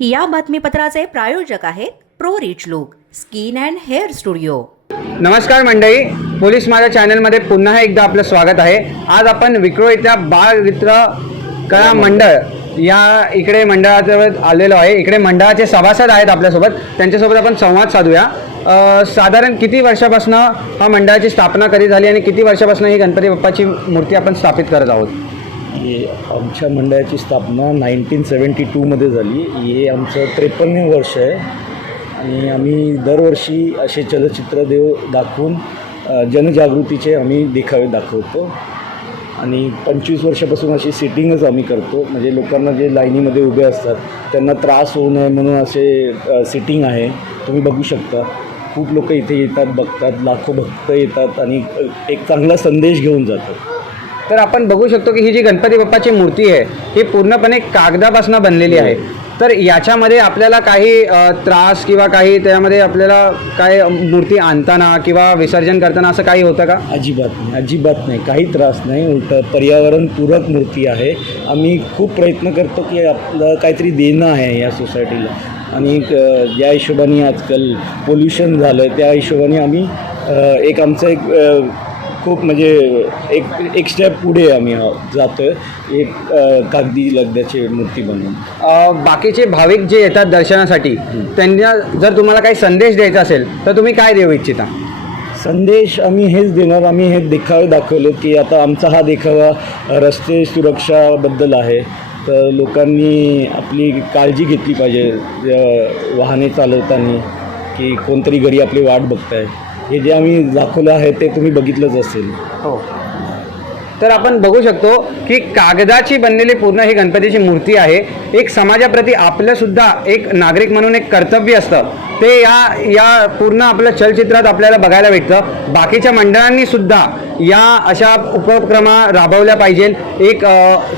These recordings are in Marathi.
या बातमीपत्राचे प्रायोजक आहेत pro rich look skin and hair studio. नमस्कार मंडळी पोलीस माझ्या चॅनलमध्ये पुन्हा एकदा आपलं स्वागत आहे. आज आपण विक्रो इथल्या बाळ मित्र कला मंडळ या इकडे मंडळाजवळ आलेलो आहे. इकडे मंडळाचे सभासद आहेत आपल्यासोबत. त्यांच्यासोबत आपण संवाद साधूया. अ, साधारण किती वर्षापासून हा मंडळाची स्थापना कधी झाली आणि किती वर्षापासून ही गणपती बाप्पाची मूर्ती आपण स्थापित करत आहोत? हे आमच्या मंडळाची स्थापना नाईन्टीन सेवन्टी टूमध्ये झाली. हे आमचं त्रेपन्न वर्ष आहे. आणि आम्ही दरवर्षी असे चलचित्र देव दाखवून जनजागृतीचे आम्ही देखावे दाखवतो. आणि पंचवीस वर्षापासून अशी सिटिंगच आम्ही करतो. म्हणजे लोकांना जे लाईनीमध्ये उभे असतात त्यांना त्रास होऊ नये म्हणून असे सिटिंग आहे. तुम्ही बघू शकता. खूप लोक इथे येतात बघतात लाखो भक्त येतात आणि एक चांगला संदेश घेऊन जातात. तर आपण बघू शकतो की ही जी गणपती बाप्पाची मूर्ती आहे ही पूर्णपणे कागदापासून बनलेली आहे. तर याच्यामध्ये आपल्याला काही त्रास किंवा काही त्यामध्ये आपल्याला काय मूर्ती आणताना किंवा विसर्जन करताना असं काही होतं का? अजिबात नाही अजिबात नाही काही त्रास नाही उलट पर्यावरणपूरक मूर्ती आहे. आम्ही खूप प्रयत्न करतो की आपलं काहीतरी देणं आहे या सोसायटीला. आणि ज्या हिशोबाने आजकाल पोल्युशन झालं आहे त्या हिशोबाने आम्ही एक आमचं एक खूप म्हणजे एक एक स्टेप पुढे आम्ही जातो आहे एक कागदी लगद्याची मूर्ती बनवून. बाकीचे भाविक जे येतात दर्शनासाठी त्यांना जर तुम्हाला काही संदेश द्यायचा असेल तर तुम्ही काय देऊ इच्छिता? संदेश आम्ही हेच देणार आम्ही हे देखावे दाखवले की आता आमचा हा देखावा रस्ते सुरक्षाबद्दल आहे. तर लोकांनी आपली काळजी घेतली पाहिजे वाहने चालवताना की कोणतरी घरी आपली वाट बघताय. हे जे आम्ही दाखवलं आहे ते तुम्ही बघितलंच असेल. हो. तर आपण बघू शकतो की कागदाची बनलेली पूर्ण ही गणपतीची मूर्ती आहे. एक समाजाप्रती आपलंसुद्धा एक नागरिक म्हणून एक कर्तव्य असतं. ते या या पूर्ण आपल्या चलचित्रात आपल्याला बघायला भेटतं. बाकीच्या मंडळांनी सुद्धा या अशा उपक्रमा राबवल्या पाहिजे एक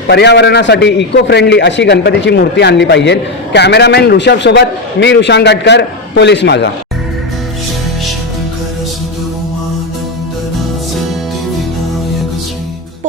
पर्यावरणासाठी इको फ्रेंडली अशी गणपतीची मूर्ती आणली पाहिजे कॅमेरामॅन ऋषभसोबत मी Rishang Gatkar police Majha.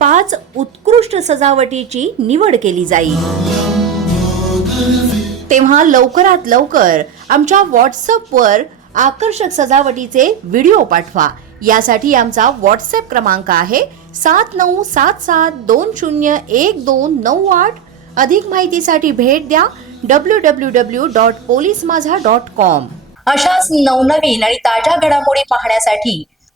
पाच उत्कृष्ट सजावटीची निवड केली जाईल. तेव्हा लवकरात लवकर आमच्या व्हॉट्सअपवर आकर्षक सजावटीचे व्हिडिओ पाठवा. यासाठी आमचा व्हॉट्सअप क्रमांक आहे सात नऊ सात सात दोन शून्य एक दोन नऊ आठ. अधिक माहितीसाठी भेट द्या W W W dot police Majha dot com अशाच नवनवीन आणि ताज्या घडामोडी पाहण्यासाठी